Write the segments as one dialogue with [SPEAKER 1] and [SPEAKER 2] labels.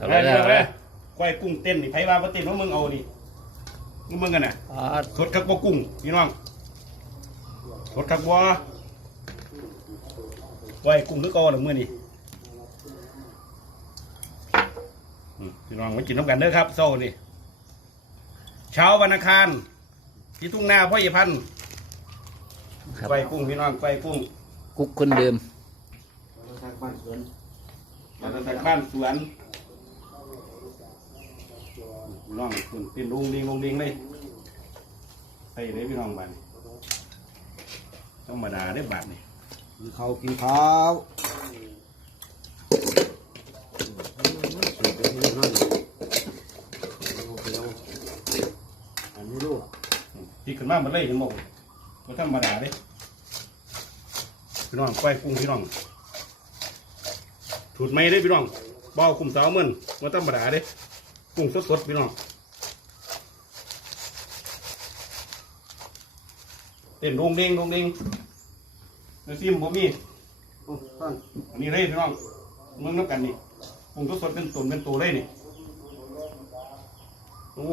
[SPEAKER 1] เอา
[SPEAKER 2] ไป
[SPEAKER 1] เลย
[SPEAKER 2] เลย
[SPEAKER 1] เอา
[SPEAKER 2] ไป
[SPEAKER 1] เล
[SPEAKER 2] เลยยก้อยกุ้งเต้นนี่ไผว่าบ่เต้นว่ามึงเอานี่มึงมึงกันน่ะ
[SPEAKER 1] อ๋อ
[SPEAKER 2] สดคักบ่กุ้งพี่น้องสดคักบ่ก้อยกุ้งหรือเก่าหรือมื้อนี้อืมพี่น้องมากินน้ำกันเด้อครับเช้านี่เช้าวันอังคารที่ทุ่งนาพ่อเยพันธุ์
[SPEAKER 1] ครับ
[SPEAKER 2] ก้อยกุ้งพี่น้องก้อยกุ้ง
[SPEAKER 1] กุ๊กคนเดิม
[SPEAKER 2] มาจากบ้านสวน พี่น้องคุณเป็นลุงลิงลุงลิงเลยไปเลยพี่น้องบ้านธรรมดาได้อบาทนี่
[SPEAKER 3] กินข้าวกินข้าวอันนี้ลูก
[SPEAKER 2] ที่ขึ้นมามันเลยเห็นบอกว่าธรรมดาเด้พี่น้องก้อยกุ้งพี่น้องถูดไม่ได้พี่น้องเบ้าคุมสาวเหมือนว่าธรรมดาเด้ กุ้งสดๆพี่น้องเต้นดงเด้งดงเด้งเนื้อซิมบ่มี
[SPEAKER 3] โอ้ท่าน
[SPEAKER 2] อันนี้เลยพี่น้องมึงนับกันนี่ปรุงสดๆเป็นตุ่นเป็นตัวเลยนี่โอ้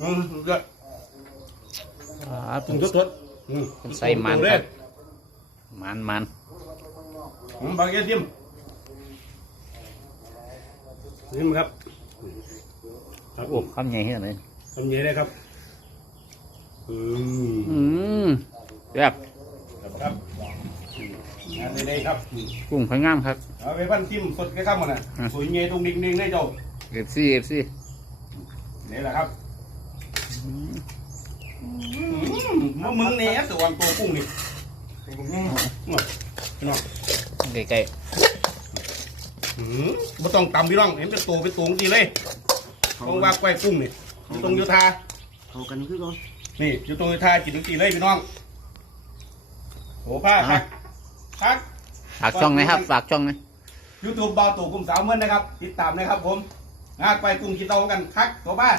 [SPEAKER 2] อืมก็
[SPEAKER 1] อ๋อ
[SPEAKER 2] ปรุงสดๆอืม
[SPEAKER 1] เป็นไส้มัน
[SPEAKER 2] ตัว
[SPEAKER 1] ค
[SPEAKER 2] เล
[SPEAKER 1] รั
[SPEAKER 2] ย
[SPEAKER 1] บมันมัน
[SPEAKER 2] อืมบางแก้วจิ้มนี่มั้งครับครับ
[SPEAKER 1] โอ้คำใหญ่ขนาดนี้
[SPEAKER 2] ทำยังไงได้ครับ อืม
[SPEAKER 1] อืมแบบ
[SPEAKER 2] ครับครับอืมงานได้ๆครับอืม
[SPEAKER 1] กุ้งพะงามครับ
[SPEAKER 2] เอาไปพันซิมสดแค่ข้ามหมดน่ะ
[SPEAKER 1] ฮะ
[SPEAKER 2] สวยเงี้ยตรงดิ่งๆได้เจ้า
[SPEAKER 1] เอฟซีเอฟซี
[SPEAKER 2] นี่แหละครับมึงมึงเนี่ยสวนตัวกุ้งนี่พี่น้อง
[SPEAKER 1] ใกล้
[SPEAKER 2] หืมไม่ต้องตำพี่น้องเห็นเป็นตัวเป็นตัวจริงเลยเพราะว่าก้อยกุ้งนี่อยู่ตรงยุทธา
[SPEAKER 3] เข้ากันคือก่อน
[SPEAKER 2] นี่อยู่ตรงยุทธาจิตจริงๆเลยพี่น้องโอ้ผ้าคักคัก
[SPEAKER 1] ๆฝากช่องนะครับฝากช่องนะ
[SPEAKER 2] ยูทูบเบาตู่กลุ่มสาวเมื่อนนะครับ ติดตามนะครับผมงานก้อยกุ้งกินเตากันคักตัวบ้า